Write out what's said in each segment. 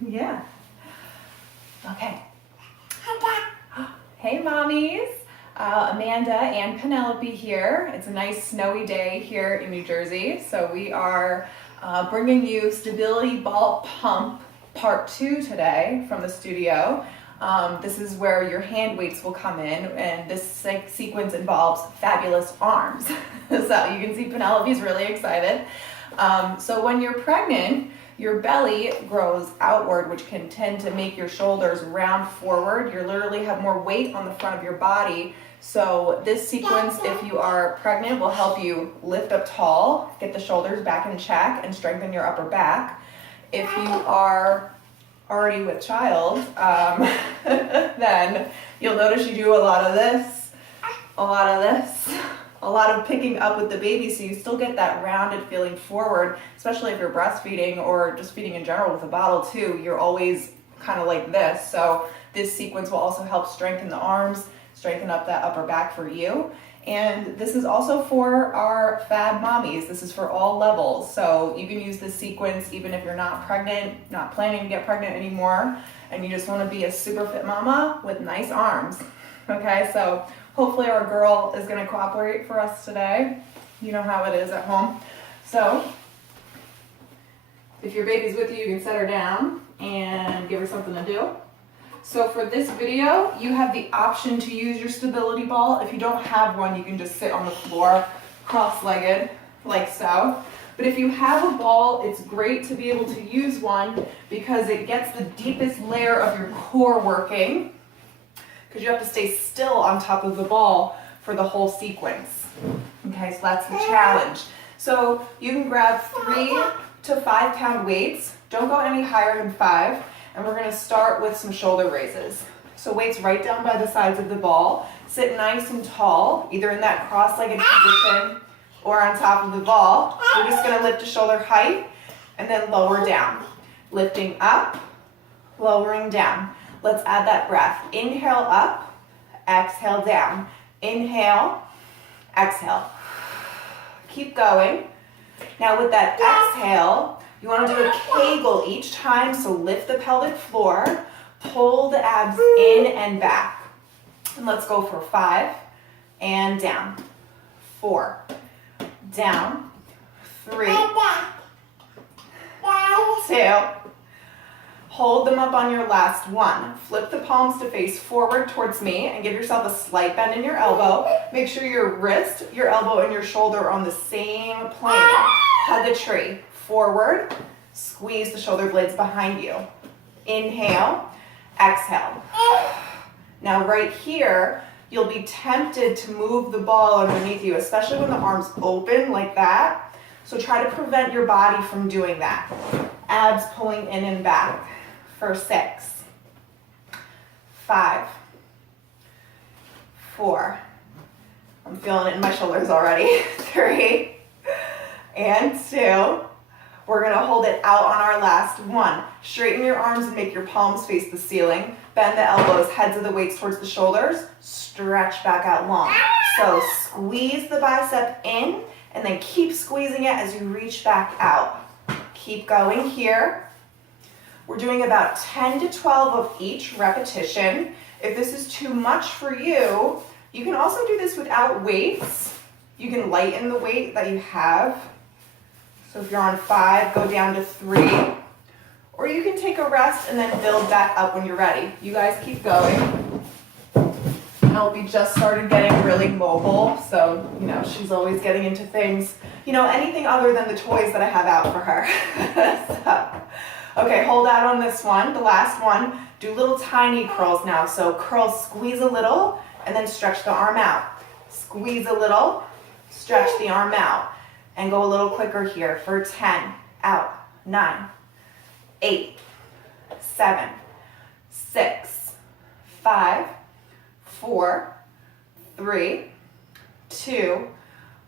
Yeah. Okay. Hey, mommies. Amanda and Penelope here. It's a nice snowy day here in New Jersey. So we are bringing you Stability Ball Pump Part 2 today from the studio. This is where your hand weights will come in, and this sequence involves fabulous arms. So you can see Penelope's really excited. So when you're pregnant, your belly grows outward, which can tend to make your shoulders round forward. You literally have more weight on the front of your body. So this sequence, if you are pregnant, will help you lift up tall, get the shoulders back in check, and strengthen your upper back. If you are already with child, then you'll notice you do a lot of this, a lot of this, a lot of picking up with the baby, so you still get that rounded feeling forward, especially if you're breastfeeding or just feeding in general with a bottle too. You're always kind of like this. So this sequence will also help strengthen the arms, strengthen up that upper back for you. And this is also for our fab mommies. This is for all levels. So you can use this sequence even if you're not pregnant, not planning to get pregnant anymore, and you just want to be a super fit mama with nice arms. Okay, so hopefully our girl is going to cooperate for us today. You know how it is at home. So if your baby's with you, you can set her down and give her something to do. So for this video, you have the option to use your stability ball. If you don't have one, you can just sit on the floor cross-legged like so. But if you have a ball, it's great to be able to use one because it gets the deepest layer of your core working, because you have to stay still on top of the ball for the whole sequence. Okay, so that's the challenge. So you can grab 3 to 5 pound weights. Don't go any higher than 5. And we're gonna start with some shoulder raises. So weights right down by the sides of the ball. Sit nice and tall, either in that cross-legged position or on top of the ball. We're just gonna lift to shoulder height and then lower down. Lifting up, lowering down. Let's add that breath. Inhale up, exhale down. Inhale, exhale. Keep going. Now with that exhale, you want to do a Kegel each time, so lift the pelvic floor, pull the abs in and back. And let's go for 5, and down. 4, down. 3, 2, hold them up on your last one. Flip the palms to face forward towards me and give yourself a slight bend in your elbow. Make sure your wrist, your elbow, and your shoulder are on the same plane. Hug a tree. Forward, squeeze the shoulder blades behind you. Inhale, exhale. Now right here, you'll be tempted to move the ball underneath you, especially when the arms open like that. So try to prevent your body from doing that. Abs pulling in and back for 6, 5, 4. I'm feeling it in my shoulders already. 3 and 2. We're gonna hold it out on our last one. Straighten your arms and make your palms face the ceiling. Bend the elbows, heads of the weights towards the shoulders. Stretch back out long. So squeeze the bicep in and then keep squeezing it as you reach back out. Keep going here. We're doing about 10 to 12 of each repetition. If this is too much for you, you can also do this without weights. You can lighten the weight that you have. So if you're on 5, go down to 3. Or you can take a rest and then build back up when you're ready. You guys keep going. Penelope just started getting really mobile, so, you know, she's always getting into things, you know, anything other than the toys that I have out for her. So, okay, hold out on this one, the last one. Do little tiny curls now. So curl, squeeze a little, and then stretch the arm out. Squeeze a little, stretch the arm out. And go a little quicker here for 10, out, 9, 8, 7, 6, 5, 4, 3, 2,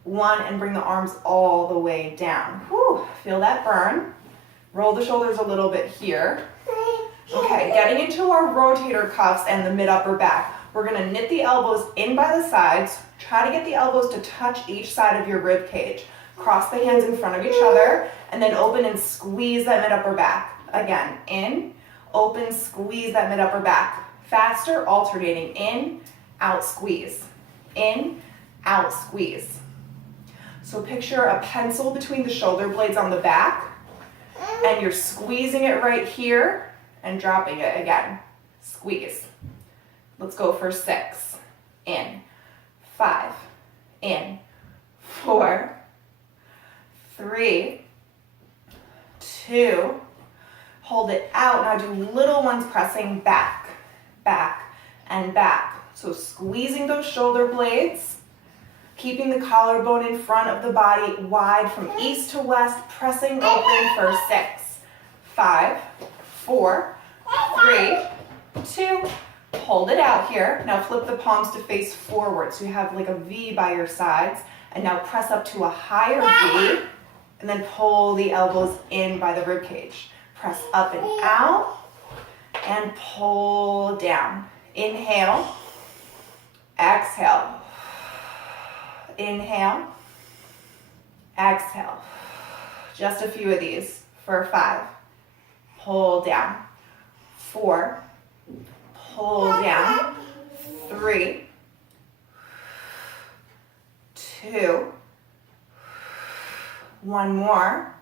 1, and bring the arms all the way down. Whew, feel that burn. Roll the shoulders a little bit here. Okay, getting into our rotator cuffs and the mid-upper back. We're gonna knit the elbows in by the sides. Try to get the elbows to touch each side of your rib cage. Cross the hands in front of each other, and then open and squeeze that mid-upper back. Again, in, open, squeeze that mid upper back. Faster, alternating, in, out, squeeze. In, out, squeeze. So picture a pencil between the shoulder blades on the back, and you're squeezing it right here and dropping it again. Squeeze. Let's go for 6. In, 5, in, 4, 3, 2, hold it out. Now do little ones pressing back, back, and back. So squeezing those shoulder blades, keeping the collarbone in front of the body wide from east to west, pressing open for 6, 5, 4, 3, 2, hold it out here. Now flip the palms to face forward. So you have like a V by your sides. And now press up to a higher V. And then pull the elbows in by the rib cage. Press up and out. And pull down. Inhale. Exhale. Inhale. Exhale. Just a few of these for 5. Pull down. 4. Pull down. 3, 2, 1 more.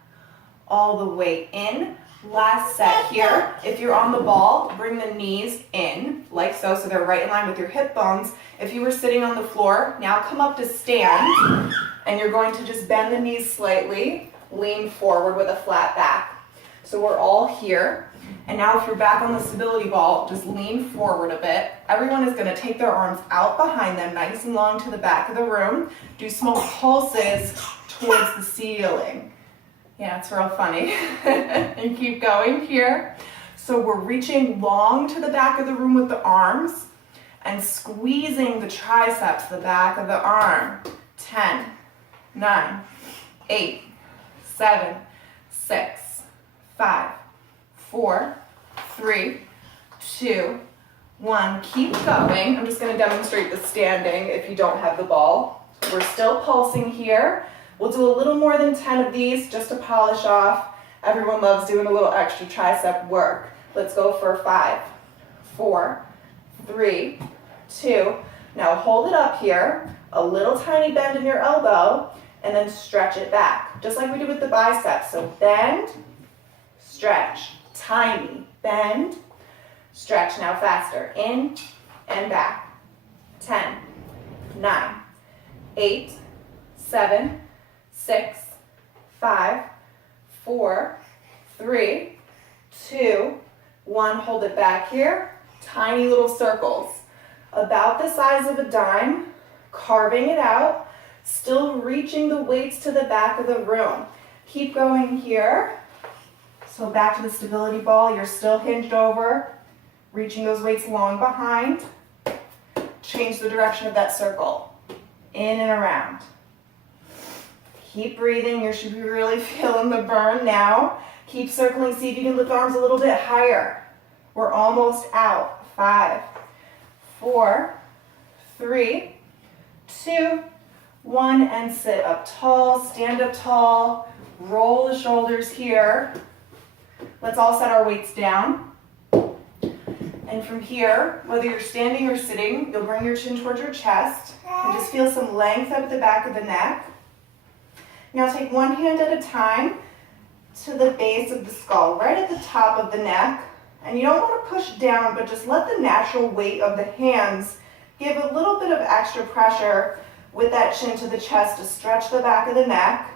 All the way in. Last set here. If you're on the ball, bring the knees in like so, so they're right in line with your hip bones. If you were sitting on the floor, now come up to stand, and you're going to just bend the knees slightly, lean forward with a flat back. So we're all here. And now if you're back on the stability ball, just lean forward a bit. Everyone is going to take their arms out behind them, nice and long to the back of the room. Do small pulses towards the ceiling. Yeah, it's real funny. And keep going here. So we're reaching long to the back of the room with the arms and squeezing the triceps, the back of the arm. 10, 9, 8, 7, 6, 5, 4, 3, 2, 1. Keep going. I'm just going to demonstrate the standing if you don't have the ball. We're still pulsing here. We'll do a little more than 10 of these just to polish off. Everyone loves doing a little extra tricep work. Let's go for 5, 4, 3, 2. Now hold it up here. A little tiny bend in your elbow, and then stretch it back, just like we did with the biceps. So bend, stretch, tiny, bend, stretch. Now faster, in and back. 10, 9, 8, 7, 6, 5, 4, 3, 2, 1. Hold it back here. Tiny little circles, about the size of a dime, carving it out, still reaching the weights to the back of the room. Keep going here. So back to the stability ball, you're still hinged over, reaching those weights long behind. Change the direction of that circle, in and around. Keep breathing, you should be really feeling the burn now. Keep circling, see if you can lift arms a little bit higher. We're almost out. 5, 4, 3, 2, 1, and sit up tall, stand up tall, roll the shoulders here. Let's all set our weights down. And from here, whether you're standing or sitting, you'll bring your chin towards your chest and just feel some length up at the back of the neck. Now take one hand at a time to the base of the skull, right at the top of the neck. And you don't want to push down, but just let the natural weight of the hands give a little bit of extra pressure with that chin to the chest to stretch the back of the neck.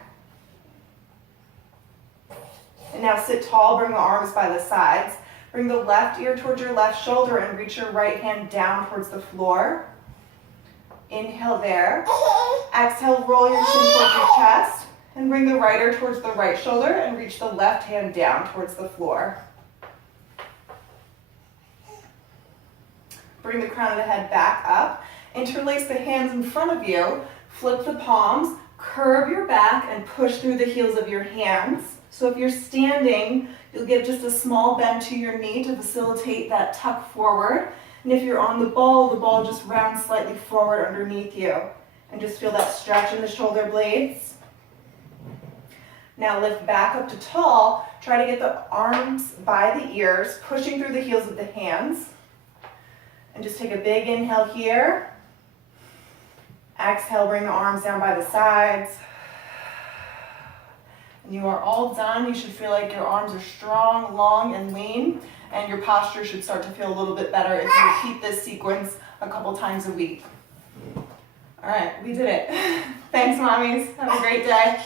And now sit tall, bring the arms by the sides. Bring the left ear towards your left shoulder and reach your right hand down towards the floor. Inhale there. Exhale, roll your chin towards your chest. And bring the right ear towards the right shoulder and reach the left hand down towards the floor. Bring the crown of the head back up. Interlace the hands in front of you. Flip the palms. Curve your back and push through the heels of your hands. So if you're standing, you'll give just a small bend to your knee to facilitate that tuck forward. And if you're on the ball just rounds slightly forward underneath you. And just feel that stretch in the shoulder blades. Now lift back up to tall. Try to get the arms by the ears, pushing through the heels of the hands. And just take a big inhale here. Exhale, bring the arms down by the sides. And you are all done. You should feel like your arms are strong, long, and lean. And your posture should start to feel a little bit better if you repeat this sequence a couple times a week. All right, we did it. Thanks, mommies. Have a great day.